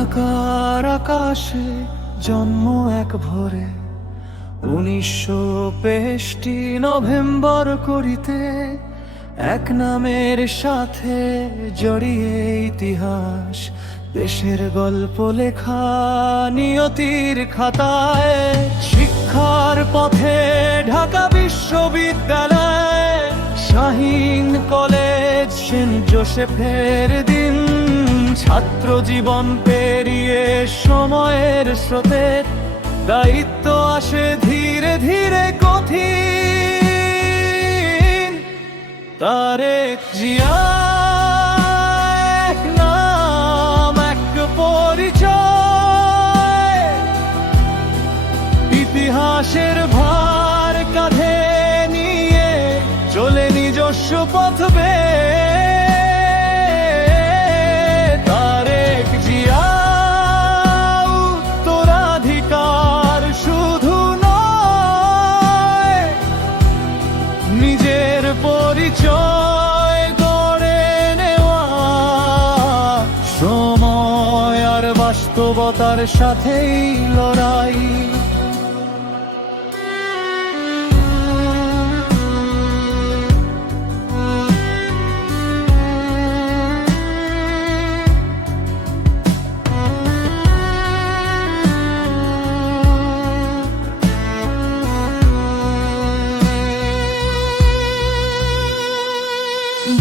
ঢাকার আকাশে জন্ম এক ভোরে 1965 নভেম্বর করিতে এক নামের সাথে জড়িয়ে ইতিহাস দেশের গল্প লেখা নিয়তির খাতায় শিক্ষার পথে ঢাকা বিশ্ববিদ্যালয় শাহীন কলেজ সেন্ট জোসেফের দিন ছাত্র জীবন পেরিয়ে সময়ের স্রোতে দায়িত্ব আসে ধীরে ধীরে কঠিন তারেক জিয়া এক নাম এক পরিচয় ইতিহাসের ভার কাঁধে নিয়ে চলে নিজস্ব পথ বেয়ে তারেক জিয়া উত্তরাধিকার শুধু নয় নিজের পরিচয় গড়ে নেওয়া সময় আর বাস্তবতার সাথেই লড়াই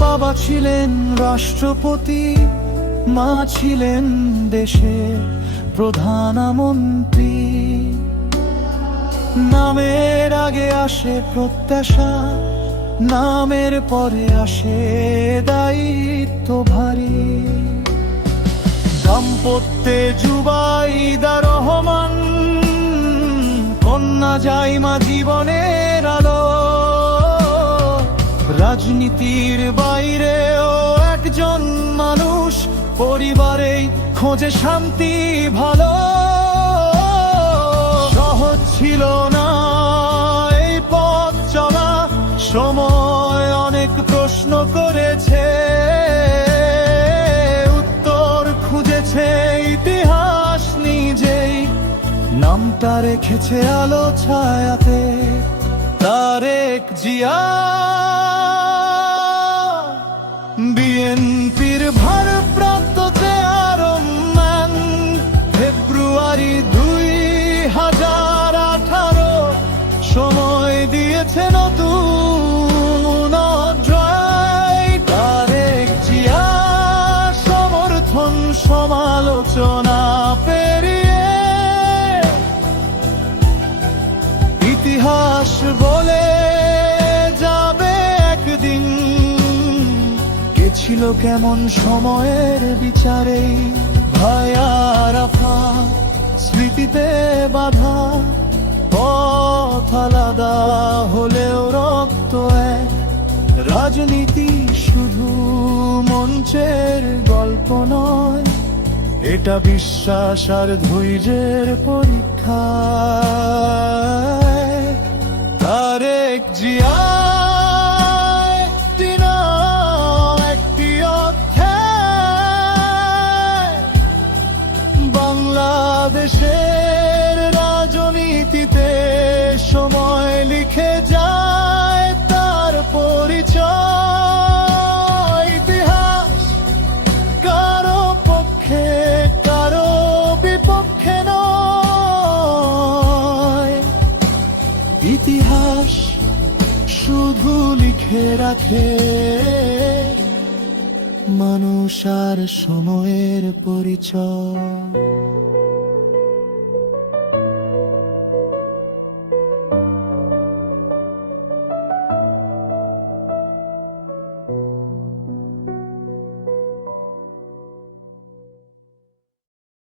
বাবা ছিলেন রাষ্ট্রপতি মা ছিলেন দেশের প্রধানমন্ত্রী নামের আগে আসে প্রত্যাশা নামের পরে আসে দায়িত্ব ভারী দাম্পত্যে জুবাইদা রহমান কন্যা জাইমা জীবনের আলো রাজনীতির বাইরেও একজন মানুষ পরিবারেই খোঁজে শান্তি ভালো সহজ ছিল না এই পথ চলা সময় অনেক প্রশ্ন করেছে উত্তর খুঁজেছে ইতিহাস নিজেই নামটা রেখেছে আলো ছায়াতে তারেক জিয়া বিএনপির ভারপ্রাপ্ত চেয়ারম্যান ফেব্রুয়ারি 2018 সময় দিয়েছে নতুন অধ্যায় তারেক জিয়া সমর্থন সমালোচনা পেরিয়ে ইতিহাস বলে যাবে একদিন ছিল কেমন সময়ের বিচারে ভায়া রাফাত স্মৃতিতে বাধা পথ আলাদা হলেও রক্ত এক রাজনীতি শুধু মঞ্চের গল্প নয় এটা বিশ্বাস আর ধৈর্যের পরীক্ষা তারেক জিয়া বাংলাদেশের রাজনীতিতে সময় লিখে যায় তার পরিচয় ইতিহাস কারো পক্ষে কারো বিপক্ষে নয় ইতিহাস শুধু লিখে রাখে মানুষ আর সময়ের পরিচয়